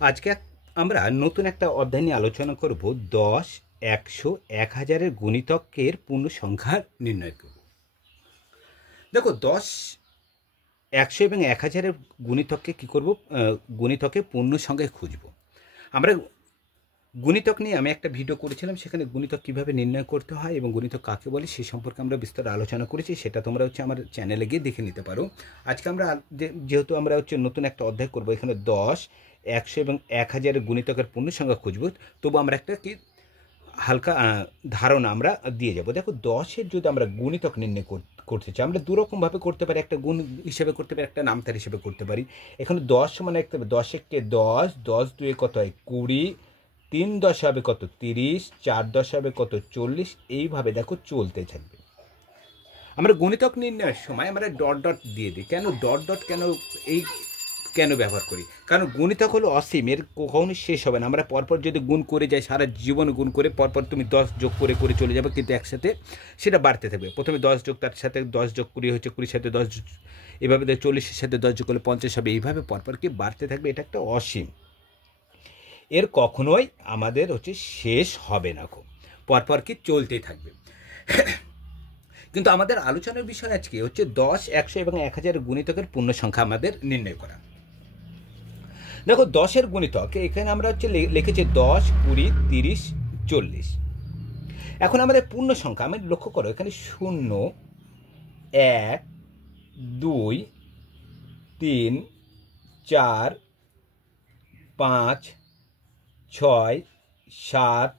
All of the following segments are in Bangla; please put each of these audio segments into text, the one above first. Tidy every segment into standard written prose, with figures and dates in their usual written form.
আজকে আমরা নতুন একটা অধ্যায় নিয়ে আলোচনা করব 10, 100, 1000-এর গুণিতকের পূর্ণ সংখ্যা নির্ণয় করব। দেখো 10, 100 এবং 1000-এর গুণিতককে কী করব, গুণিতকে পূর্ণ সংখ্যায় খুঁজব। আমরা গুণিতক নিয়ে আমি একটা ভিডিও করেছিলাম, সেখানে গুণিতক কীভাবে নির্ণয় করতে হয় এবং গুণিতক কাকে বলে সে সম্পর্কে আমরা বিস্তার আলোচনা করেছি। সেটা তোমরা আমার চ্যানেলে গিয়ে দেখে নিতে পারো। আজকে আমরা যেহেতু আমরা নতুন একটা অধ্যায় করব, এখানে 10, 100 এবং 1000-এর গুণিতকের পূর্ণ সংখ্যা খুঁজব, তবু আমরা একটা কি হালকা ধারণা আমরা দিয়ে যাব। দেখো 10-এর যদি আমরা গুণিতক নির্ণয় করতে চাই, আমরা দুরকমভাবে করতে পারি। একটা গুণ হিসেবে করতে পারি, একটা নামতার হিসেবে করতে পারি। এখানে 10 মানে একটা 10-একে 10, 10 2 কত হয় 20, 3 10 হবে কত 30, 4 10 হবে কত 40, এইভাবে দেখো চলতে থাকবে। আমরা গুণিতক নির্ণয়ের সময় আমরা ডট ডট দিয়ে দিই। কেন ডট ডট কেন ব্যবহার করি? কারণ গুণিতক হলো অসীম, এর কখনোই শেষ হবে না। আমরা পরপর যদি গুণ করে যাই, সারা জীবন গুণ করে পরপর তুমি 10 যোগ করে করে চলে যাবে, কিন্তু একসাথে সেটা বাড়তে থাকবে। প্রথমে 10 যোগ, তার সাথে 10 যোগ 20 হচ্ছে, 20 সাথে 10, এভাবে 40-এর সাথে 10 যোগ করলে 50 হবে, এইভাবে পরপর কি বাড়তে থাকবে। এটা একটা অসীম, এর কখনোই আমাদের শেষ হবে না, পরপর কি চলতেই থাকবে। কিন্তু আমাদের আলোচনার বিষয় আজকে 10, 100 এবং 1000 গুণিতকের পূর্ণ সংখ্যা আমাদের নির্ণয় করা। দেখো 10-এর গুণিতক এখানে আমরা লিখেছি 10, 20, 30, 40। এখন আমাদের পূর্ণ সংখ্যা আমি লক্ষ্য করো, এখানে 0, 1, 2, 3, 4, 5, 6, 7,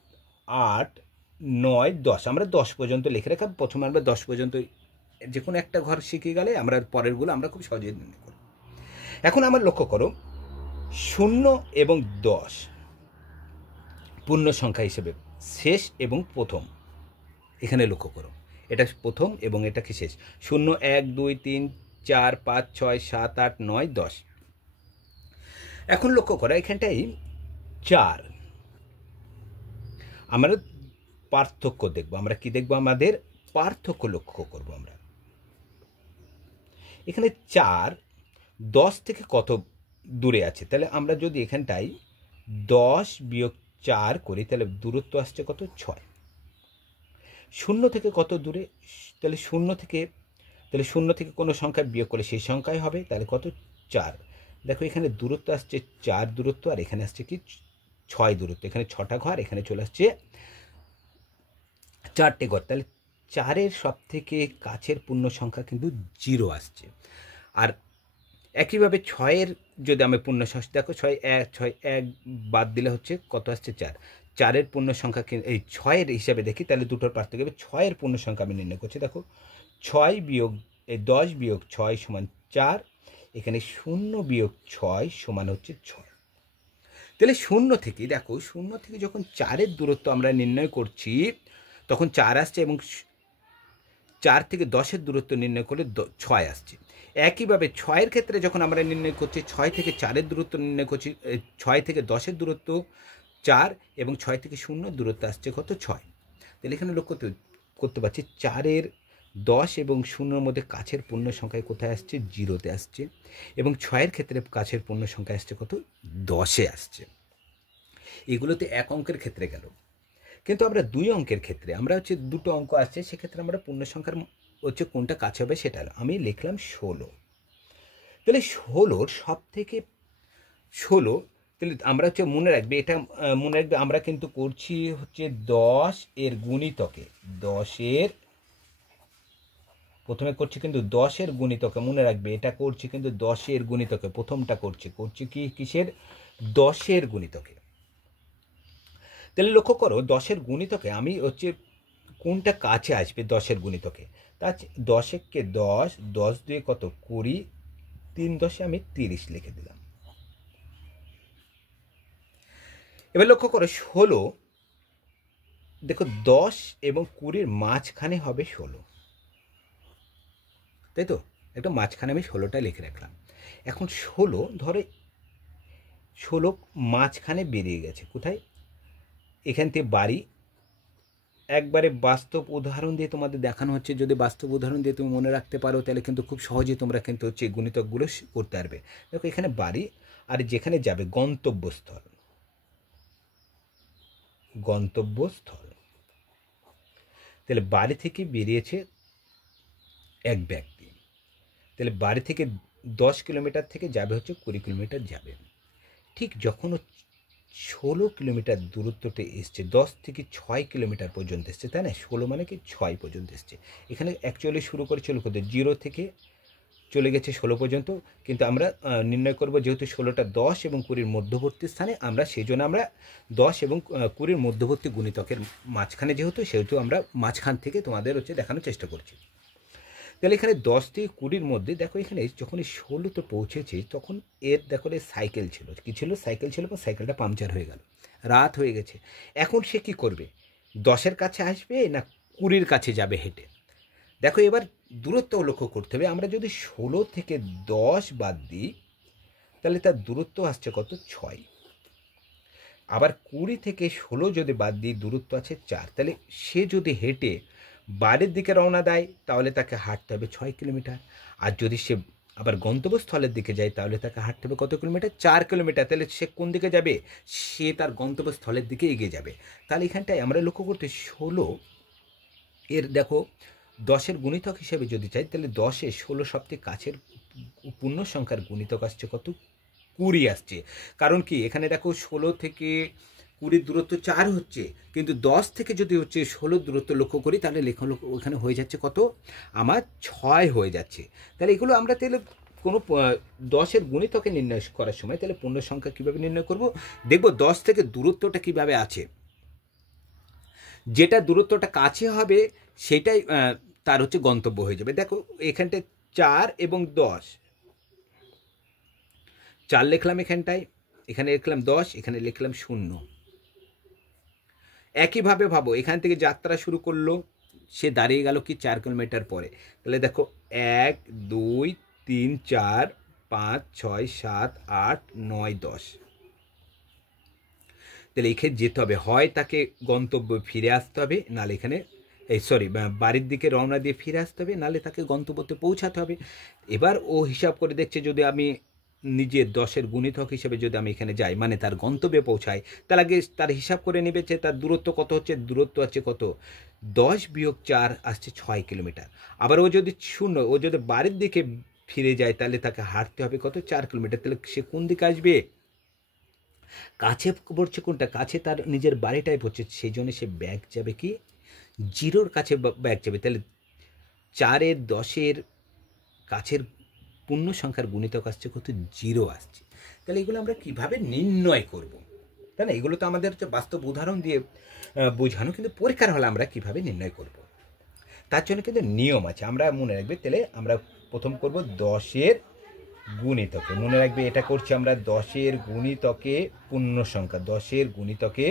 8, 9, 10। আমরা 10 পর্যন্ত লিখে রাখা। প্রথমে আমরা 10 পর্যন্ত যে কোনো একটা ঘর শিখে গেলে আমরা পরেরগুলো আমরা খুব সহজেই নির্ণয় করব। এখন আমার লক্ষ্য করো 0 এবং 10 পূর্ণ সংখ্যা হিসেবে শেষ এবং প্রথম। এখানে লক্ষ্য করো, এটা প্রথম এবং এটা কি শেষ। 0, 1, 2, 3, 4, 5, 6, 7, 8, 9, 10। এখন লক্ষ্য করো এখানটাই 4। আমরা পার্থক্য দেখব। আমরা কি দেখব? আমাদের পার্থক্য লক্ষ্য করব। আমরা এখানে 4 10 থেকে কত দূরে আছে, তাহলে আমরা যদি এখানটাই 10 বিয়োগ 4 করি, তাহলে দূরত্ব আসছে কত 6। 0 থেকে কত দূরে, তাহলে 0 থেকে কোনো সংখ্যা বিয়োগ করলে সেই সংখ্যাই হবে, তাহলে কত 4। দেখো এখানে দূরত্ব আসছে 4 দূরত্ব, আর এখানে আসছে কি 6 দূরত্ব। এখানে 6টা ঘর, এখানে চলে আসছে 4টে ঘর, তাহলে 4-এর সব থেকে কাছের পূর্ণ সংখ্যা কিন্তু 0 আসছে। আর একইভাবে 6-এর যদি আমি পূর্ণ সংখ্যা দেখো, 6 বাদ দিলে হচ্ছে কত আসছে 4। 4-এর পূর্ণ সংখ্যা এই 6-এর হিসাবে দেখি, তাহলে দুটোর পার্থক্য হবে। 6-এর পূর্ণ সংখ্যা আমি নির্ণয় করছি। দেখো 6 বিয়োগ 10 বিয়োগ 6 সমান 4। এখানে 0 বিয়োগ 6 সমান হচ্ছে 6। তাহলে 0 থেকে দেখো, 0 থেকে যখন 4-এর দূরত্ব আমরা নির্ণয় করছি তখন 4 আসছে, এবং 4 থেকে 10-এর দূরত্ব নির্ণয় করলে 6 আসছে। একইভাবে 6-এর ক্ষেত্রে যখন আমরা নির্ণয় করছি, 6 থেকে 4-এর দূরত্ব নির্ণয় করছি, 6 থেকে 10-এর দূরত্ব 4, এবং 6 থেকে 0 দূরত্ব আসছে কত 6। তাহলে এখানে লক্ষ্য করতে পারছি 4-এর 10 এবং 0-এর মধ্যে কাছের পূর্ণ সংখ্যায় কোথায় আসছে 0-তে আসছে, এবং 6-এর ক্ষেত্রে কাছের পূর্ণ সংখ্যা আসছে কত 10-এ আসছে। এগুলোতে এক অঙ্কের ক্ষেত্রে গেল। কিন্তু আমরা 2 অঙ্কের ক্ষেত্রে আমরা দুটো অঙ্ক আসছে, সেক্ষেত্রে আমরা পূর্ণ সংখ্যার কোনটা কাছে হবে সেটা আমি লিখলাম 16। তাহলে 16-র সব থেকে 16, তাহলে আমরা মনে রাখবে, এটা মনে রাখবে আমরা কিন্তু করছি 10-এর গুণিতকে। 10-এর প্রথমে করছি কিন্তু 10-এর গুণিতকে, মনে রাখবে এটা করছি কিন্তু 10-এর গুণিতকে। প্রথমটা করছি কি কিসের? 10-এর গুণিতকে। তাহলে লক্ষ্য করো 10-এর গুণিতকে আমি কোনটা কাছে আসবে 10-এর গুণিতকে। তা 10-একে 10, 10 2 কত 20, 3 10-এ আমি 30 লিখে দিলাম। এবার লক্ষ্য করো 16, দেখো 10 এবং 20-এর মাঝখানে হবে 16, তাই তো? একটা মাঝখানে আমি 16টা লিখে রাখলাম। এখন 16 ধরে 16 মাঝখানে বেরিয়ে গেছে কোথায়? এখান থেকে বাড়ি। একবারে বাস্তব উদাহরণ দিয়ে তোমাদের দেখানো হচ্ছে। যদি বাস্তব উদাহরণ দিয়ে তুমি মনে রাখতে পারো, তাহলে কিন্তু খুব সহজেই তোমরা কিন্তু গুণিতকগুলো করতে পারবে। দেখো এখানে বাড়ি, আর যেখানে যাবে গন্তব্যস্থল, তাহলে বাড়ি থেকে বেরিয়েছে এক ব্যক্তি, তাহলে বাড়ি থেকে 10 কিলোমিটার থেকে যাবে হচ্ছে 20 কিলোমিটার যাবে। ঠিক যখন 16 কিলোমিটার দূরত্বতে এসছে, 10 থেকে 6 কিলোমিটার পর্যন্ত এসছে, তাই না? 16 মানে কি 6 পর্যন্ত এসছে। এখানে অ্যাকচুয়ালি শুরু করেছিল কত, 0 থেকে চলে গেছে 16 পর্যন্ত, কিন্তু আমরা নির্ণয় করব যেহেতু 16টা 10 এবং 20-র মধ্যবর্তী স্থানে, আমরা সেই জন্য আমরা 10 এবং 20-র মধ্যবর্তী গুণিতকের মাঝখানে সেহেতু আমরা মাঝখান থেকে তোমাদের হচ্ছে দেখানোর চেষ্টা করছি। তাহলে এখানে 10 থেকে 20-র মধ্যে দেখো, এখানে যখন 16তে পৌঁছেছে তখন এর দেখো সাইকেল ছিল, কী ছিল, সাইকেল ছিল, এবং সাইকেলটা পাংচার হয়ে গেল, রাত হয়ে গেছে। এখন সে কী করবে, 10-এর কাছে আসবে না 20-র কাছে যাবে হেঁটে? দেখো এবার দূরত্ব লক্ষ্য করতে হবে। আমরা যদি 16 থেকে 10 বাদ দিই তাহলে তার দূরত্ব আসছে কত, 6। আবার 20 থেকে 16 যদি বাদ দিই দূরত্ব আছে 4। তাহলে সে যদি হেঁটে বাড়ির দিকে রওনা দেয় তাহলে তাকে হাঁটতে হবে 6 কিলোমিটার। আর যদি সে আবার গন্তব্যস্থলের দিকে যায় তাহলে তাকে হাঁটতে হবে কত কিলোমিটার, 4 কিলোমিটার। তাহলে সে কোন দিকে যাবে, সে তার গন্তব্যস্থলের দিকে এগিয়ে যাবে। তাহলে এখানটায় আমরা লক্ষ্য করতে 16 এর দেখো 10-এর গুণিতক হিসেবে যদি চাই তাহলে 10-এ 16 সবথেকে কাছের পূর্ণ সংখ্যার গুণিতক আসছে কত, 20 আসছে। কারণ কি, এখানে দেখো 16 থেকে 20 দূরত্ব 4 হচ্ছে, কিন্তু 10 থেকে যদি হচ্ছে 16 দূরত্ব লক্ষ্য করি তাহলে ওখানে হয়ে যাচ্ছে কত, আমার 6 হয়ে যাচ্ছে। তাহলে এগুলো আমরা তাহলে কোনো 10-এর গুণিতকে নির্ণয় করার সময় তাহলে পূর্ণ সংখ্যা কীভাবে নির্ণয় করব, দেখব 10 থেকে দূরত্বটা কীভাবে আছে। যেটা দূরত্বটা কাছে হবে সেটাই তার হচ্ছে গন্তব্য হয়ে যাবে। দেখো এখানটায় 4 এবং 10, 4 লিখলাম এখানটায়, এখানে লিখলাম 10, এখানে লিখলাম 0। একইভাবে ভাবো, এখান থেকে যাত্রা শুরু করলো, সে দাঁড়িয়ে গেল কি 4 কিলোমিটার পরে। তাহলে দেখো 1 2 3 4 5 6 7 8 9 10। তাহলে এখানে যেতে হবে, হয় তাকে গন্তব্য ফিরে আসতে হবে, নাহলে এখানে বাড়ির দিকে রওনা দিয়ে ফিরে আসতে হবে, নাহলে তাকে গন্তব্যতে পৌঁছাতে হবে। এবার ও হিসাব করে দেখছে, যদি আমি নিজের 10-এর গুণিতক হিসেবে যদি আমি এখানে যাই, মানে তার গন্তব্যে পৌঁছাই, তার আগে তার হিসাব করে নেবে যে তার দূরত্ব কত হচ্ছে। দূরত্ব আছে কত, 10 বিয়োগ 4 আসছে 6 কিলোমিটার। আবার ও যদি ও যদি বাড়ির দিকে ফিরে যায় তাহলে তাকে হাঁটতে হবে কত, 4 কিলোমিটার। তাহলে সে কোন দিকে আসবে, কাছে পড়ছে কোনটা, কাছে তার নিজের বাড়িটাই পড়ছে, সেই জন্য সে ব্যাগ যাবে কি 0-র কাছে ব্যাগ যাবে। তাহলে 4-এর 10-এর কাছের পূর্ণ সংখ্যার গুণিতক আসছে কত, 0 আসছে। তাহলে এগুলো আমরা কিভাবে নির্ণয় করব, তাই না? এগুলো তো আমাদের হচ্ছে বাস্তব উদাহরণ দিয়ে বোঝানো, কিন্তু পরীক্ষার হলে আমরা কিভাবে নির্ণয় করব তার জন্য কিন্তু নিয়ম আছে, আমরা মনে রাখবে। তাহলে আমরা প্রথম করব 10-এর গুণিতকে, মনে রাখবে এটা করছি আমরা 10-এর গুণিতকে পূর্ণ সংখ্যা, 10-এর গুণিতকে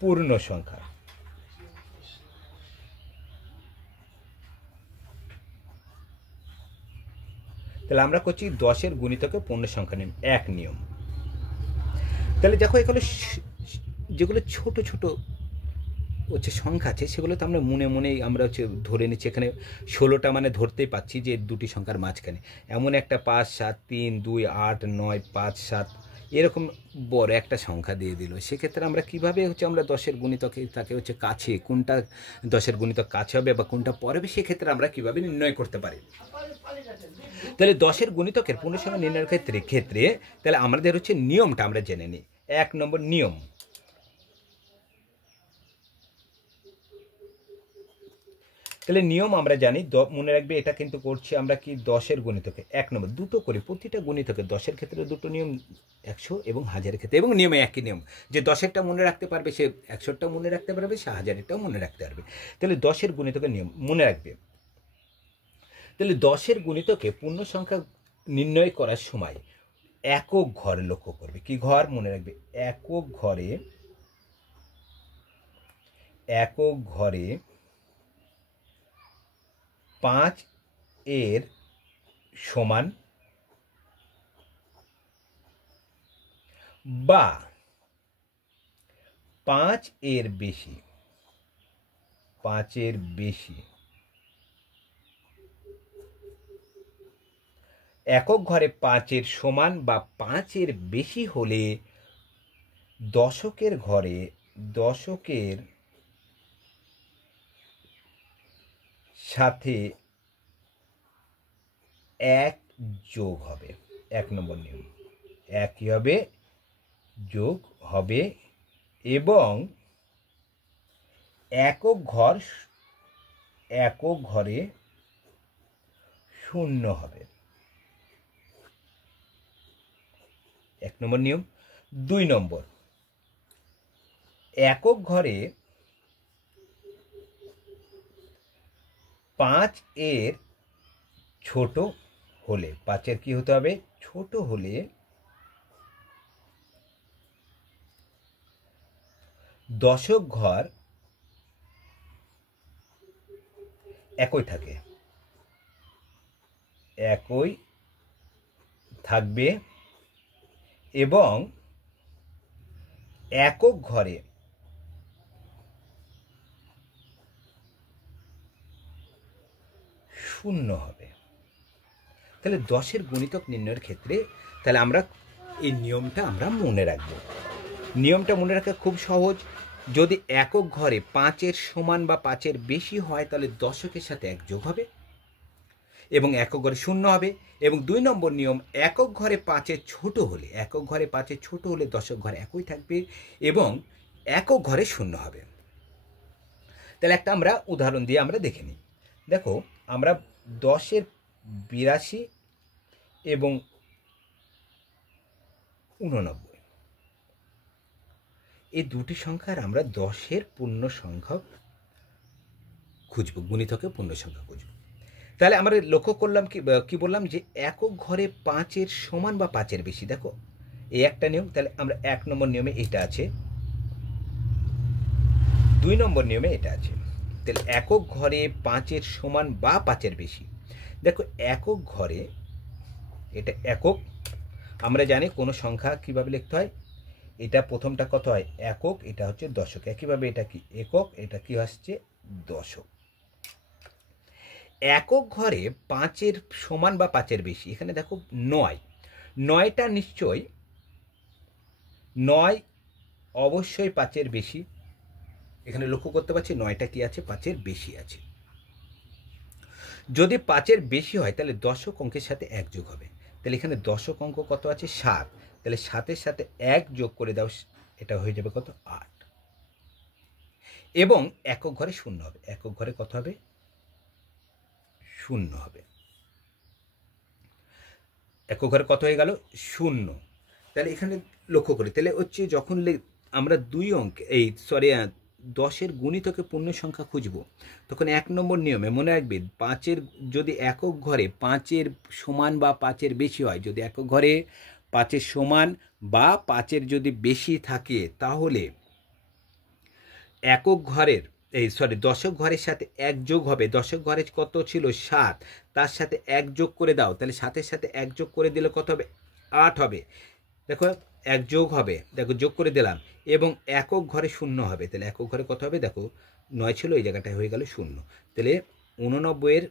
পূর্ণ সংখ্যা। তাহলে আমরা করছি 10-এর গুণিতকে পূর্ণ সংখ্যা নিয়ম, এক নিয়ম। তাহলে দেখো এগুলো যেগুলো ছোট ছোট হচ্ছে সংখ্যা আছে সেগুলো তো আমরা মনে মনেই আমরা হচ্ছে ধরে নিচ্ছি। এখানে 16টা মানে ধরতেই পাচ্ছি যে দুটি সংখ্যার মাঝখানে এমন একটা 5 7 3 2 8 9 5 7 এরকম বড় একটা সংখ্যা দিয়ে দিল। সেক্ষেত্রে আমরা কিভাবে হচ্ছে আমরা 10-এর গুণিতকে তাকে হচ্ছে কাছে, কোনটা 10-এর গুণিতক কাছে হবে বা কোনটা পরে হবে, সেক্ষেত্রে আমরা কিভাবে নির্ণয় করতে পারি। তাহলে 10-এর গুণিতকের পূর্ণ সংখ্যা নির্ণয়ের ক্ষেত্রে তাহলে আমাদের হচ্ছে নিয়মটা আমরা জেনে নিই। 1 নম্বর নিয়ম, তাহলে নিয়ম আমরা জানি, মনে রাখবে এটা কিন্তু করছি আমরা কি 10-এর গুণিতকে 1 নম্বর দুটো করি, প্রতিটা গুণিতকে 10-এর ক্ষেত্রে দুটো নিয়ম, 100 এবং 1000-এর ক্ষেত্রে, এবং নিয়মে একই নিয়ম, যে 10-এরটা মনে রাখতে পারবে সে 100টা মনে রাখতে পারবে, সে 1000-এরটাও মনে রাখতে পারবে। তাহলে 10-এর গুণিতকের নিয়ম মনে রাখবে। তাহলে 10-এর গুণিতকে পূর্ণ সংখ্যা নির্ণয় করার সময় একক ঘর লক্ষ্য করবে। কি ঘর, মনে রাখবে একক ঘরে 5 এর সমান বা 5 এর বেশি, 5 এর বেশি একক ঘরে 5-এর সমান বা 5-এর বেশি হলে দশকের ঘরে দশকের সাথে 1 যোগ হবে। 1 নম্বর নিয়ম, 1 কি হবে? যোগ হবে এবং একক ঘরে 0 হবে। 1 নম্বর নিয়ম। 2 নম্বর, একক ঘরে 5-এর ছোট হলে, 5-এর কি হতে হবে? ছোট হলে দশক ঘর একই থাকে, একই থাকবে এবং একক ঘরে 0 হবে। তাহলে 10-এর গুণিতক নির্ণয়ের ক্ষেত্রে তাহলে আমরা এই নিয়মটা আমরা মনে রাখবো। নিয়মটা মনে রাখা খুব সহজ। যদি একক ঘরে 5-এর সমান বা 5-এর বেশি হয় তাহলে দশকের সাথে 1 যোগ হবে এবং একক ঘরে 0 হবে। এবং 2 নম্বর নিয়ম, একক ঘরে 5-এর ছোট হলে, একক ঘরে 5-এর ছোট হলে দশক ঘরে একই থাকবে এবং একক ঘরে 0 হবে। তাহলে একটা আমরা উদাহরণ দিয়ে আমরা দেখে নিই। দেখো, আমরা 10-এর 82 এবং 89 এই দুটি সংখ্যার আমরা 10-এর পূর্ণ সংখ্যা খুঁজব, গুণিতকে পূর্ণ সংখ্যা খুঁজব। তাহলে আমরা লক্ষ্য করলাম কি বললাম যে একক ঘরে 5-এর সমান বা 5-এর বেশি। দেখো, এই একটা নিয়ম। তাহলে আমরা 1 নম্বর নিয়মে এটা আছে, 2 নম্বর নিয়মে এটা আছে। তাহলে একক ঘরে 5-এর সমান বা 5-এর বেশি। দেখো, একক ঘরে এটা একক, আমরা জানি কোনো সংখ্যা কিভাবে লিখতে হয়। এটা প্রথমটা কত হয়? একক, এটা হচ্ছে দশক। একইভাবে এটা কি একক, এটা কি আসছে? দশক। একক ঘরে 5-এর সমান বা 5-এর বেশি, এখানে দেখো 9, 9টা নিশ্চয়ই 9 অবশ্যই 5-এর বেশি। এখানে লক্ষ্য করতে পারছি 9টা কি আছে? 5-এর বেশি আছে। যদি 5-এর বেশি হয় তাহলে দশক অঙ্কের সাথে 1 যোগ হবে। তাহলে এখানে দশক অঙ্ক কত আছে? 7। তাহলে 7-এর সাথে 1 যোগ করে দাও, এটা হয়ে যাবে কত? 8। এবং একক ঘরে 0 হবে। একক ঘরে কত হবে? 0 হবে। একক ঘরে কত হয়ে গেল? 0। তাহলে এখানে লক্ষ্য করি, তাহলে হচ্ছে যখন আমরা 2 অঙ্কে 10-এর গুণিতকে পূর্ণ সংখ্যা খুঁজব, তখন 1 নম্বর নিয়মে মনে রাখবে, 5-এর যদি একক ঘরে 5-এর সমান বা 5-এর বেশি হয়, যদি একক ঘরে 5-এর সমান বা 5-এর যদি বেশি থাকে তাহলে একক ঘরের দশক ঘরের সাথে 1 যোগ হবে। দশক ঘরে কত ছিল? 7, তার সাথে 1 যোগ করে দাও। তাহলে 7-এর সাথে 1 যোগ করে দিলে কত হবে? 8 হবে। দেখো, 1 যোগ হবে, দেখো যোগ করে দিলাম, এবং একক ঘরে 0 হবে। তাহলে একক ঘরে কত হবে? দেখো 9 ছিল, এই জায়গাটায় হয়ে গেল 0। তাহলে 89-এর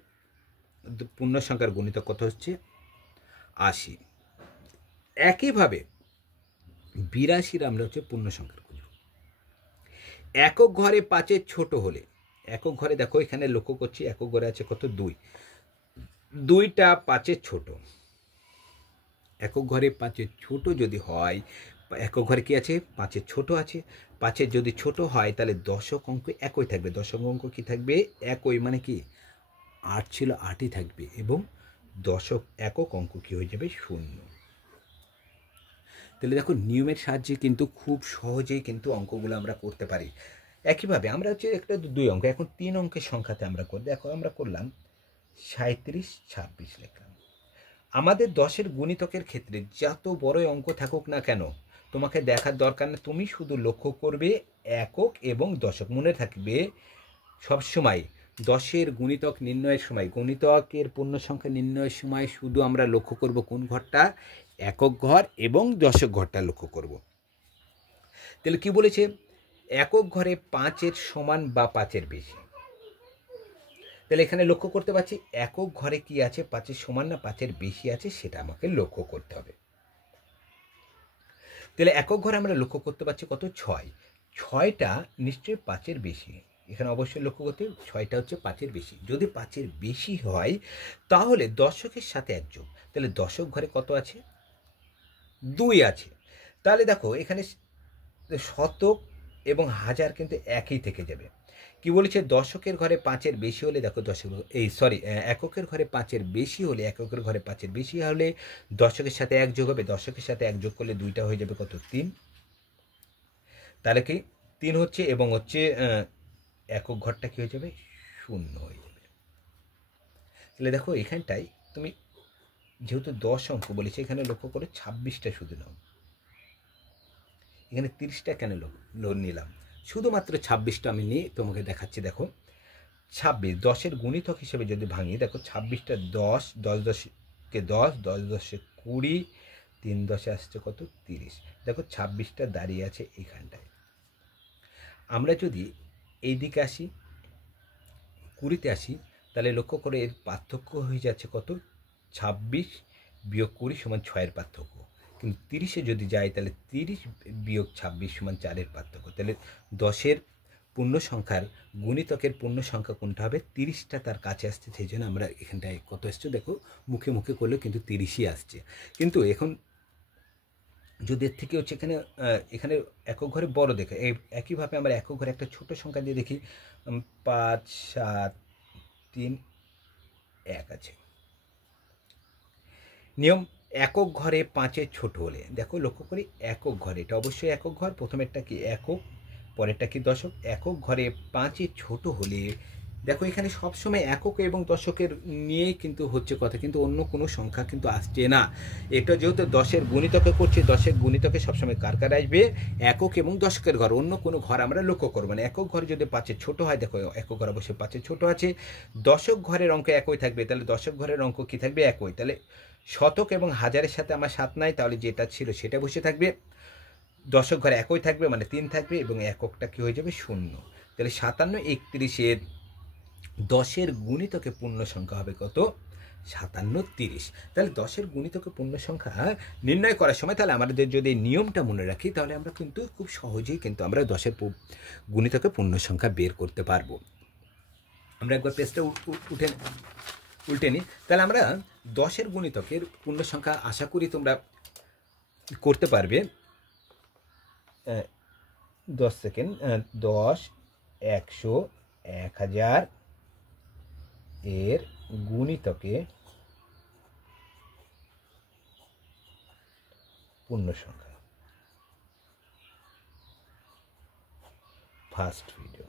পূর্ণ সংখ্যার গুণিতক কত হচ্ছে? 80। একইভাবে 82-র আমরা হচ্ছে পূর্ণ সংখ্যার খুঁজব। একক ঘরে 5-এর ছোট হলে, একক ঘরে দেখো এখানে লক্ষ্য করছি একক ঘরে আছে কত? 2। 2টা 5-এর ছোট। একক ঘরে 5-এর ছোট যদি হয়, একক ঘরে কি আছে? 5-এর ছোট আছে। 5-এর যদি ছোট হয় তাহলে দশক অঙ্ক একই থাকবে। দশক অঙ্ক কি থাকবে? একই, মানে কি 8 ছিল 8ই থাকবে এবং দশক একক অঙ্ক কি হয়ে যাবে? 0। তাহলে দেখো, নিয়মের সাহায্যে কিন্তু খুব সহজেই কিন্তু অঙ্কগুলো আমরা করতে পারি। একইভাবে আমরা হচ্ছে একটা 2 অঙ্ক, এখন 3 অঙ্কের সংখ্যাতে আমরা করব। দেখো, আমরা করলাম 37, 26 লিখলাম। আমাদের 10-এর গুণিতকের ক্ষেত্রে যত বড় অঙ্ক থাকুক না কেন, তোমাকে দেখার দরকার না, তুমি শুধু লক্ষ্য করবে একক এবং দশক। মনে থাকবে সবসময় 10-এর গুণিতক নির্ণয়ের সময়, গুণিতকের পূর্ণ সংখ্যা নির্ণয়ের সময় শুধু আমরা লক্ষ্য করব কোন ঘরটা? একক ঘর এবং দশক ঘরটা লক্ষ্য করব। তাহলে কি বলেছে? একক ঘরে 5-এর সমান বা 5-এর বেশি। তাহলে এখানে লক্ষ্য করতে পারছি একক ঘরে কি আছে, 5-এর সমান না 5-এর বেশি আছে সেটা আমাকে লক্ষ্য করতে হবে। তাহলে একক ঘরে আমরা লক্ষ্য করতে পারছি কত, 6। 6টা নিশ্চয়ই 5-এর বেশি, এখানে অবশ্যই লক্ষ্য করতে 6টা হচ্ছে 5-এর বেশি। যদি 5-এর বেশি হয় তাহলে দশকের সাথে 1 যোগ, তাহলে দশক ঘরে কত আছে, 2 আছে। তাহলে দেখো এখানে শতক এবং হাজার কিন্তু একই থেকে যাবে। কি বলেছে, দশকের ঘরে 5-এর বেশি হলে, দেখো এককের ঘরে 5-এর বেশি হলে, এককের ঘরে 5-এর বেশি হলে দশকের সাথে 1 যোগ হবে। দশকের সাথে 1 যোগ করলে 2টা হয়ে যাবে কত, 3। তাহলে কি 3 হচ্ছে, এবং হচ্ছে একক ঘরটা কি হয়ে যাবে, 0 হয়ে যাবে। তাহলে দেখো এখানটায় তুমি যেহেতু 10 অঙ্ক বলেছে, এখানে লক্ষ্য করে 26টা শুধু নাও, এখানে 30টা কেন নিলাম, শুধুমাত্র 26টা আমি নিয়ে তোমাকে দেখাচ্ছি। দেখো 26, 10-এর গুণিতক হিসেবে যদি ভাঙি, দেখো 26টা 10, 10 10-কে 10, 10 10-এ 20, 3 10-এ আসছে কত, 30। দেখো 26টা দাঁড়িয়ে আছে এইখানটায়। আমরা যদি এই দিকে আসি, 20-তে আসি, তাহলে লক্ষ্য করে এর পার্থক্য হয়ে যাচ্ছে কত, 26 বিয়োগ 20 সমান 6-এর পার্থক্য। কিন্তু 30-এ যদি যাই তাহলে 30 বিয়োগ 26 সমান 4-এর পার্থক্য। তাহলে 10-এর পূর্ণ সংখ্যার গুণিতকের পূর্ণ সংখ্যা কোনটা হবে, 30টা তার কাছে আসছে, সেই জন্য আমরা এখানটায় কত আসছে, দেখো মুখে মুখে করলেও কিন্তু 30ই আসছে। কিন্তু এখন যদি এর থেকে হচ্ছে এখানে একক ঘরে বড় দেখে, একইভাবে আমরা একক ঘরে একটা ছোট সংখ্যা দিয়ে দেখি, 5 7 3 1 আছে। নিয়ম, একক ঘরে 5-এর ছোট হলে, দেখো লক্ষ্য করি একক ঘরে, এটা অবশ্যই একক ঘর, প্রথমেরটা কি একক, পরেরটা কি দশক। একক ঘরে 5-এর ছোট হলে, দেখো এখানে সবসময় একক এবং দশকের নিয়েই কিন্তু হচ্ছে কথা, কিন্তু অন্য কোনো সংখ্যা কিন্তু আসছে না। এটা যেহেতু 10-এর গুণিতকে করছে, 10-এর গুণিতকে সবসময় কার কার আসবে, একক এবং দশকের ঘর, অন্য কোনো ঘর আমরা লক্ষ্য করবো না। একক ঘর যদি 5-এর ছোট হয়, দেখো একক ঘর অবশ্যই 5-এর ছোট আছে, দশক ঘরের অঙ্ক একই থাকবে, তাহলে দশক ঘরের অঙ্ক কি থাকবে, একই। তাহলে শতক এবং হাজারের সাথে আমার 7 নাই, তাহলে যেটা ছিল সেটা বসে থাকবে। দশক ঘরে একই থাকবে মানে 3 থাকবে, এবং এককটা কি হয়ে যাবে, 0। তাহলে 57 31-এর 10-এর গুণিতকে পূর্ণ সংখ্যা হবে কত, 57 30। তাহলে 10-এর গুণিতকে পূর্ণ সংখ্যা নির্ণয় করার সময়, তাহলে আমাদের যদি নিয়মটা মনে রাখি, তাহলে আমরা কিন্তু খুব সহজেই কিন্তু আমরা 10-এর গুণিতকে পূর্ণ সংখ্যা বের করতে পারবো। আমরা একবার পেজটা উল্টে নিই, তাহলে আমরা 10-এর গুণিতকের পূর্ণ সংখ্যা আশা করি তোমরা করতে পারবে। 10 সেকেন্ড, 10 100 1000 এর গুণিতকে পূর্ণ সংখ্যা, ফার্স্ট ভিডিও।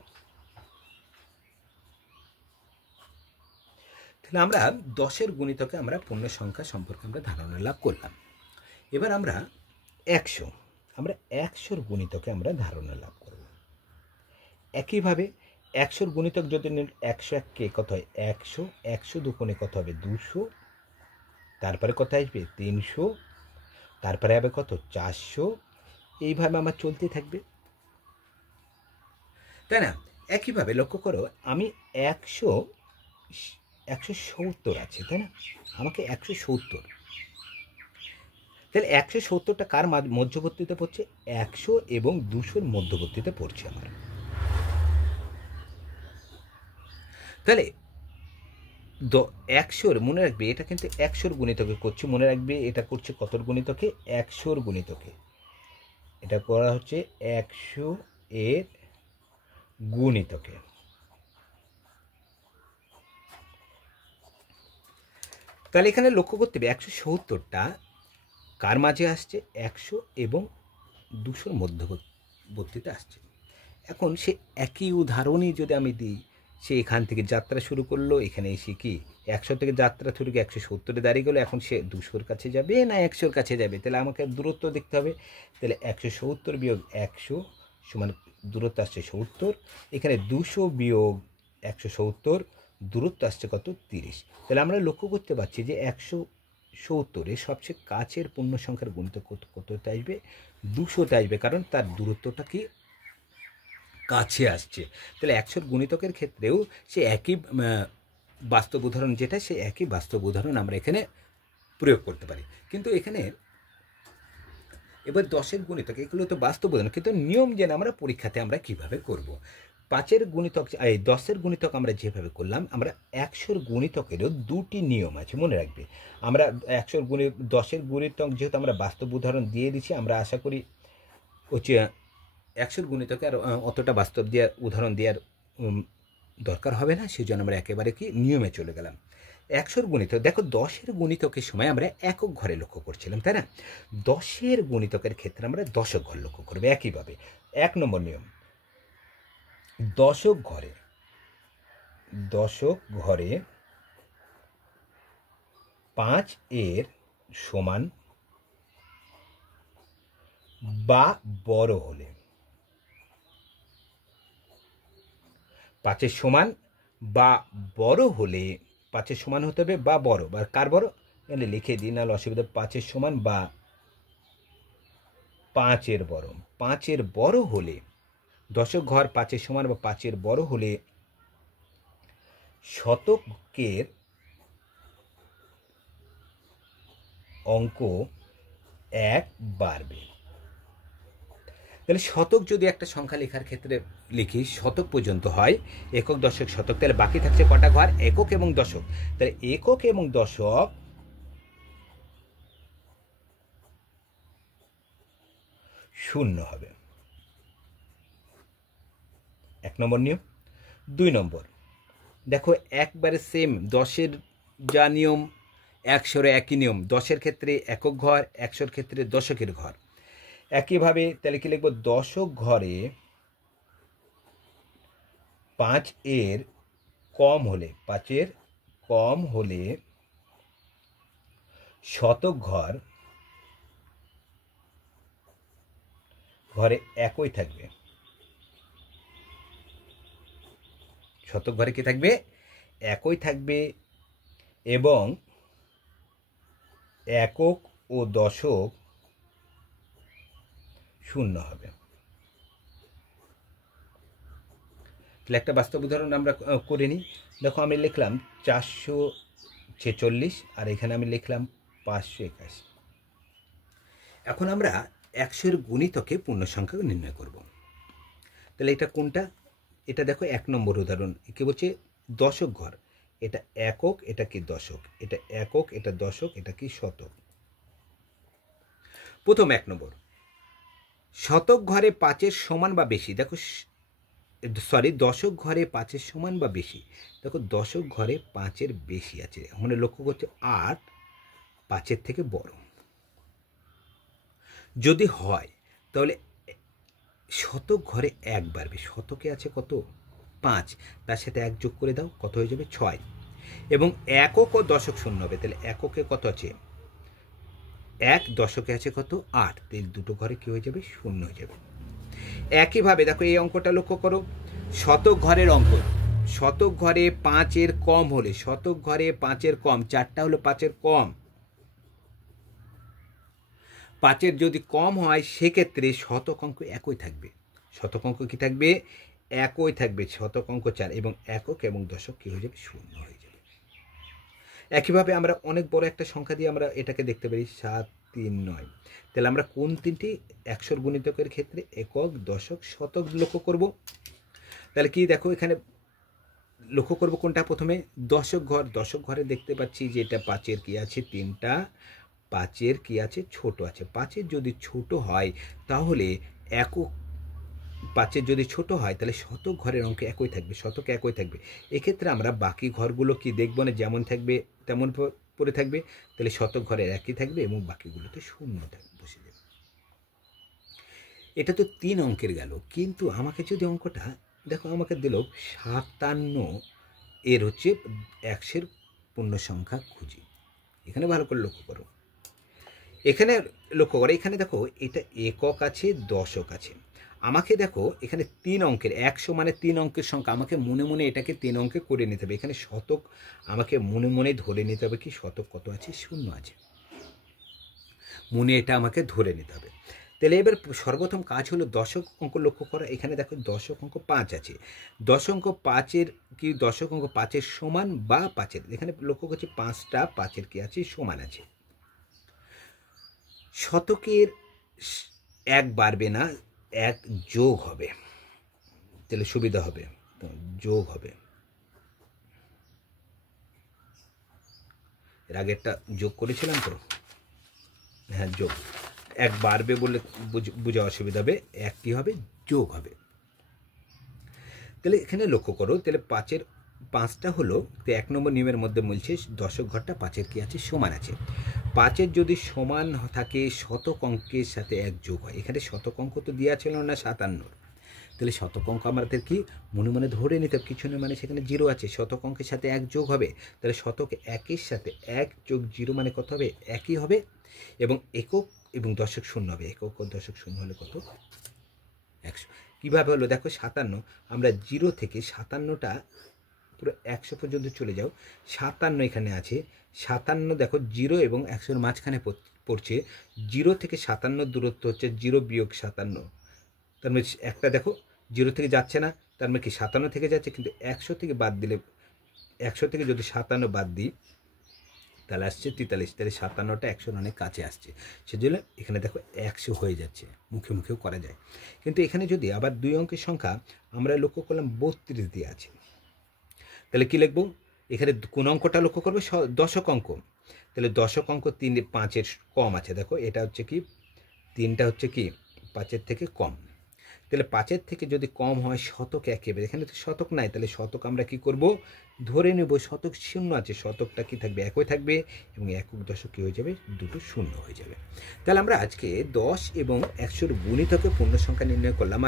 তাহলে আমরা 10-এর গুণিতকে আমরা পূর্ণ সংখ্যা সম্পর্কে আমরা ধারণা লাভ করলাম। এবার আমরা 100-র গুণিতকে আমরা ধারণা লাভ করব। একইভাবে 100-র গুণিতক যদি 101-কে কত হয়, 100, 100 দুগুণে কত হবে, 200, তারপরে কত আসবে, 300, তারপরে হবে কত, 400, এইভাবে আমার চলতে থাকবে, তাই না। একইভাবে লক্ষ্য করো, আমি 170 আছে, তাই না, আমাকে 170, তাহলে 170টা কার মধ্যবর্তীতে পড়ছে, 100 এবং 200-র মধ্যবর্তীতে পড়ছে আমার। তাহলে 100-র মনে রাখবে, এটা কিন্তু 100-র গুণিতকে করছে, মনে রাখবে এটা করছে কতর গুণিতকে, 100-র গুণিতকে, এটা করা হচ্ছে 100 এর গুণিতকে। তাহলে এখানে লক্ষ্য করতে হবে 170টা কার মাঝে আসছে, 100 এবং 200-র মধ্যবর্তীতে আসছে। এখন সে একই উদাহরণই যদি আমি দিই, সে এখান থেকে যাত্রা শুরু করলো, এখানে এসে কি 100 থেকে যাত্রা শুরু করে 170-এ দাঁড়িয়ে গেলো, এখন সে 200-র কাছে যাবে না 100-র কাছে যাবে, তাহলে আমাকে দূরত্ব দেখতে হবে। তাহলে 170 বিয়োগ 100 সমান, দূরত্ব আসছে 70, এখানে 200 বিয়োগ 170, দূরত্ব আসছে কত, 30। তাহলে আমরা লক্ষ্য করতে পারছি যে 170-এ সবচেয়ে কাছের পূর্ণ সংখ্যার গুণিতক কতটা আসবে, 200তে আসবে, কারণ তার দূরত্বটা কি কাছে আসছে। তাহলে 100-র গুণিতকের ক্ষেত্রেও সে একই বাস্তব উদাহরণ যেটা, সেই একই বাস্তব উদাহরণ আমরা এখানে প্রয়োগ করতে পারি। কিন্তু এখানে এবার 10-এর গুণিতক, এগুলো তো বাস্তব উদাহরণ, কিন্তু নিয়ম জেনে আমরা পরীক্ষাতে আমরা কিভাবে করব। 5-এর গুণিতক, এই 10-এর গুণিতক আমরা যেভাবে করলাম, আমরা 100-এর গুণিতকেরও দুটি নিয়ম আছে, মনে রাখবে। আমরা 10-এর গুণিতক যেহেতু আমরা বাস্তব উদাহরণ দিয়ে দিচ্ছি, আমরা আশা করি হচ্ছে 100-এর গুণিতকে আর অতটা বাস্তব উদাহরণ দেওয়ার দরকার হবে না, সেই জন্য আমরা একেবারে কি নিয়মে চলে গেলাম। 100-এর গুণিতক, দেখো 10-এর গুণিতকের সময় আমরা একক ঘরে লক্ষ্য করছিলাম, তাই না? 10-এর গুণিতকের ক্ষেত্রে আমরা দশক ঘর লক্ষ্য করবো একইভাবে। 1 নম্বর নিয়ম, দশক ঘরে 5-এর সমান বা বড় হলে, 5-এর সমান বা বড় হলে, 5-এর সমান হতে হবে বা বড়, বা কার বড় এখানে লিখে দিই, নাহলে অসুবিধা। 5-এর সমান বা 5-এর বড়, 5-এর বড় হলে, দশক ঘর 5-এর সমান বা 5-এর বড় হলে শতকের অঙ্ক 1 বাড়বে। তাহলে শতক যদি একটা সংখ্যা লেখার ক্ষেত্রে লিখি, শতক পর্যন্ত হয়, একক দশক শতক, তাহলে বাকি থাকছে কটা ঘর? একক এবং দশক। তাহলে একক এবং দশক শূন্য হবে, 1 নম্বর নিয়ম। 2 নম্বর, দেখো একবারে সেম, 10-এর যা নিয়ম 100-এর একই নিয়ম। 10-এর ক্ষেত্রে একক ঘর, 100-এর ক্ষেত্রে দশকের ঘর। একইভাবে তাহলে কি লিখবো? দশক ঘরে 5-এর কম হলে, 5-এর কম হলে শতক ঘরে একই থাকবে। শতক ঘরে কি থাকবে? একই থাকবে, এবং একক ও দশক শূন্য হবে। তাহলে একটা বাস্তব উদাহরণ আমরা করে নিই। দেখো আমি লিখলাম 446, আর এখানে আমি লিখলাম 581। এখন আমরা 100-এর গুণিতকে পূর্ণ সংখ্যা নির্ণয় করব। তাহলে এটা কোনটা? এটা দেখো 1 নম্বর উদাহরণ, কি বলছে? দশক ঘর, এটা একক, এটা কি দশক, এটা একক, এটা দশক, এটা কি শতক। প্রথম 1 নম্বর, শতক ঘরে 5-এর সমান বা বেশি। দেখো দশক ঘরে 5-এর সমান বা বেশি। দেখো দশক ঘরে 5-এর বেশি আছে, মানে লক্ষ্য করছে 8 5-এর থেকে বড় যদি হয়, তাহলে শতক ঘরে 1 বাড়বে। শতকে আছে কত? 5, তার সাথে 1 যোগ করে দাও, কত হয়ে যাবে? 6। এবং একক ও দশক শূন্য হবে, তাহলে এককে কত আছে? 1, দশকে আছে কত? 8, তাহলে দুটো ঘরে কি হয়ে যাবে? শূন্য হয়ে যাবে। একইভাবে দেখো এই অঙ্কটা লক্ষ্য করো, শতক ঘরের অঙ্ক। শতক ঘরে 5-এর কম হলে, শতক ঘরে 5-এর কম, 4টা হলো 5-এর কম, 5-এর যদি কম হয় সেক্ষেত্রে শতক অঙ্ক একই থাকবে। শতক অঙ্ক কি থাকবে? একই থাকবে, শতক অঙ্ক 4, এবং একক এবং দশক কি হয়ে যাবে? শূন্য হয়ে যাবে। একইভাবে আমরা অনেক বড় একটা সংখ্যা দিয়ে আমরা এটাকে দেখতে পারি, 7, 3, 9। তাহলে আমরা কোন তিনটি 100-এর গুণিতকের ক্ষেত্রে একক, দশক, শতক লক্ষ্য করব? তাহলে কি দেখো এখানে লক্ষ্য করব কোনটা? প্রথমে দশক ঘর। দশক ঘরে দেখতে পাচ্ছি যে এটা 5-এর কি আছে? 3টা। 5-এর কি আছে? ছোট আছে। 5-এর যদি ছোট হয় তাহলে একক, 5-এর যদি ছোট হয় তাহলে শতক ঘরের অঙ্ক একই থাকবে, শতক একই থাকবে। এক্ষেত্রে আমরা বাকি ঘরগুলো কি দেখবো না, যেমন থাকবে তেমন পড়ে থাকবে, তাহলে শতক ঘরের একই থাকবে এবং বাকিগুলোতে শূন্য থাকবে, বসে যাবে। এটা তো 3 অঙ্কের গেল, কিন্তু আমাকে যদি অঙ্কটা দেখো আমাকে দিল 57 এর হচ্ছে 100-এর পূর্ণ সংখ্যা খুঁজি। এখানে ভালো করে লক্ষ্য করো, এখানে লক্ষ্য করো, এখানে দেখো এটা একক আছে, দশক আছে। আমাকে দেখো এখানে 3 অঙ্কের, 100 মানে 3 অঙ্কের সংখ্যা, আমাকে মনে মনে এটাকে 3 অঙ্কে করে নিতে হবে। এখানে শতক আমাকে মনে মনে ধরে নিতে হবে, কি শতক কত আছে? শূন্য আছে, মনে এটা আমাকে ধরে নিতে হবে। তাহলে এবার সর্বপ্রথম কাজ হলো দশক অঙ্ক লক্ষ্য করা। এখানে দেখো দশক অঙ্ক 5 আছে, দশক অঙ্ক 5-এর কি দশক অঙ্ক 5-এর সমান বা 5-এর, এখানে লক্ষ্য করছি 5টা 5-এর কি আছে সমান আছে। শতকের 1 বাড়বে না, 1 যোগ হবে, তাহলে সুবিধা হবে, তো যোগ হবে। এর আগে একটা যোগ করেছিলাম তো, হ্যাঁ যোগ, 1 বাড়বে বলে বোঝা অসুবিধা হবে, 1 কি হবে যোগ হবে। তাহলে এখানে লক্ষ্য করো, তাহলে 5টা হলো, তো 1 নম্বর নিয়মের মধ্যে বলছে দশক ঘরটা 5-এর কি আছে সমান আছে। 5-এর যদি সমান থাকে শতক অঙ্কের সাথে 1 যোগ হয়, এখানে শতক অঙ্ক তো দেওয়া ছিল না 57, তাহলে শতক অঙ্ক আমাদের কি মনে মনে ধরে নিতে হবে, কিছু নেই, মানে সেখানে 0 আছে, শতক অঙ্কের সাথে 1 যোগ হবে, তাহলে শতক 1-এর সাথে 1 যোগ 0 মানে কত হবে, 1ই হবে, এবং একক এবং দশক শূন্য হবে, একক ও দশক শূন্য হলে কত 100। কীভাবে হলো দেখো, 57, আমরা 0 থেকে 57টা পুরো 100 পর্যন্ত চলে যাও, 57 এখানে আছে, 57 দেখো 0 এবং 100-এর মাঝখানে পড়ছে, 0 থেকে 57 দূরত্ব হচ্ছে 0 বিয়োগ 57, তার মানে একটা দেখো 0 থেকে যাচ্ছে না, তার মানে কি 57 থেকে যাচ্ছে, কিন্তু 100 থেকে বাদ দিলে, 100 থেকে যদি 57 বাদ দিই তাহলে আসছে 43, তাহলে 57টা 100-র অনেক কাছে আসছে, সেজন্য এখানে দেখো 100 হয়ে যাচ্ছে, মুখে মুখেও করা যায়। কিন্তু এখানে যদি আবার 2 অঙ্কের সংখ্যা আমরা লক্ষ্য করলাম 32 দিয়ে আছে, তাহলে কি লিখবো, এখানে কোন অঙ্কটা লক্ষ্য করবে, দশক অঙ্ক, তাহলে দশক অঙ্ক 5-এর কম আছে, দেখো এটা হচ্ছে কি 3টা হচ্ছে কি 5-এর থেকে কম, তাহলে 5-এর থেকে যদি কম হয় শতক একেবারে, এখানে তো শতক নাই, তাহলে শতক আমরা কি করব ধরে নেব, শতক শূন্য আছে, শতকটা কি থাকবে একই থাকবে, এবং একক দশক কী হয়ে যাবে দুটো শূন্য হয়ে যাবে। তাহলে আমরা আজকে 10 এবং 100-র গুণিতকের পূর্ণ সংখ্যা নির্ণয় করলাম,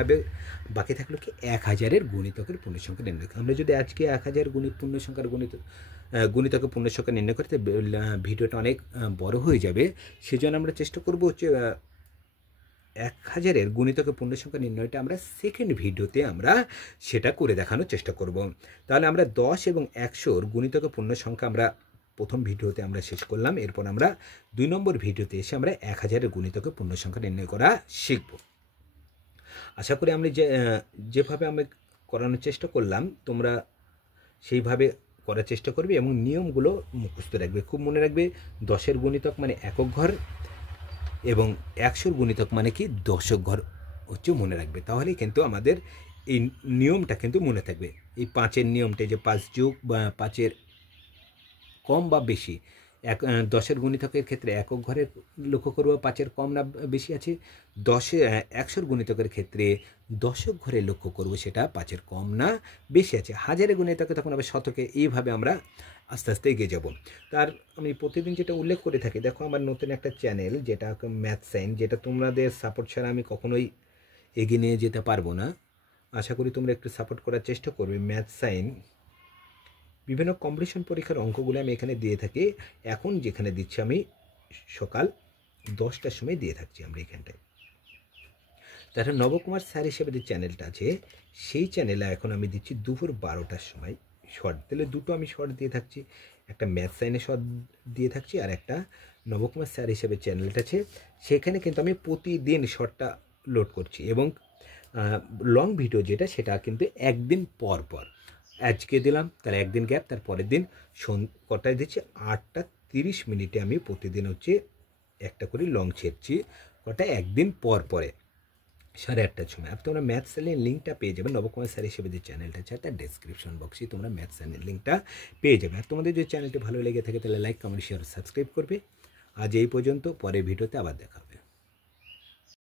বাকি থাকলো কি 1000-এর গুণিতকের পূর্ণ সংখ্যা নির্ণয়। আমরা যদি আজকে 1000 পূর্ণ সংখ্যার গুণিতকের পূর্ণ সংখ্যা নির্ণয় করতে, ভিডিওটা অনেক বড় হয়ে যাবে, সেজন্য আমরা চেষ্টা করবো হচ্ছে 1000-এর গুণিতকের পূর্ণ সংখ্যা নির্ণয়টা আমরা সেকেন্ড ভিডিওতে আমরা সেটা করে দেখানোর চেষ্টা করব। তাহলে আমরা 10 এবং 100-র গুণিতকের পূর্ণ সংখ্যা আমরা প্রথম ভিডিওতে আমরা শেষ করলাম, এরপর আমরা 2 নম্বর ভিডিওতে এসে আমরা 1000-এর গুণিতকের পূর্ণ সংখ্যা নির্ণয় করা শিখব। আশা করি আমরা যেভাবে আমি করানোর চেষ্টা করলাম তোমরা সেইভাবে করার চেষ্টা করবে এবং নিয়মগুলো মুখস্থ রাখবে, খুব মনে রাখবে 10-এর গুণিতক মানে একক ঘর এবং 100-র গুণিতক মানে কি দশক ঘর হচ্ছে মনে রাখবে, তাহলেই কিন্তু আমাদের এই নিয়মটা কিন্তু মনে থাকবে। এই 5-এর নিয়মটা, যে 5 যোগ বা 5-এর কম বা বেশি, 10-এর গুণিতকের ক্ষেত্রে একক ঘরের লক্ষ্য করবো 5-এর কম না বেশি আছে, 100-র গুণিতকের ক্ষেত্রে দশক ঘরে লক্ষ্য করবো সেটা 5-এর কম না বেশি আছে, 1000-এর গুণিতকে তখন আবার শতকে, এইভাবে আমরা আস্তে আস্তে এগিয়ে যাব। তার আমি প্রতিদিন যেটা উল্লেখ করে থাকি, দেখো আমার নতুন একটা চ্যানেল যেটা ম্যাথ সাইন, যেটা তোমাদের সাপোর্ট ছাড়া আমি কখনোই এগিয়ে নিয়ে যেতে পারবো না, আশা করি তোমরা একটু সাপোর্ট করার চেষ্টা করবে। ম্যাথ সাইন বিভিন্ন কম্পিটিশন পরীক্ষার অঙ্কগুলো আমি এখানে দিয়ে থাকি, এখন যেখানে দিচ্ছি আমি সকাল 10টার সময় দিয়ে থাকছি আমরা এখানটায়। তাছাড়া নবকুমার স্যার হিসেবে যে চ্যানেলটা আছে সেই চ্যানেলে এখন আমি দিচ্ছি দুপুর 12টার সময় শর্ট, তাহলে দুটো আমি শর্ট দিয়ে থাকছি, একটা ম্যাথ সাইনে শর্ট দিয়ে থাকছি আর একটা নবকুমার স্যার হিসেবে চ্যানেলটা আছে সেখানে কিন্তু আমি প্রতিদিন শর্টটা লোড করছি, এবং লং ভিডিও যেটা সেটা কিন্তু একদিন পর পর, আজকে দিলাম তাহলে একদিন গ্যাপ, তার পরের দিন কটায় দিচ্ছি 8:30 আমি প্রতিদিন হচ্ছে একটা করে লং ছেড়ছি, কটা একদিন পর পরে 8:30টার সময়। আর তোমরা ম্যাথ স্যারের লিঙ্কটা পেয়ে যাবে, নবকুমার স্যার হিসেবে যে চ্যানেলটা আছে তার ডেসক্রিপশন বক্সে তোমরা ম্যাথ স্যারের লিঙ্কটা পেয়ে যাবে। আর তোমাদের যদি চ্যানেলটি ভালো লেগে থাকে তাহলে লাইক কমেন্ট শেয়ার সাবস্ক্রাইব করবে। আজ এই পর্যন্ত, পরের ভিডিওতে আবার দেখা।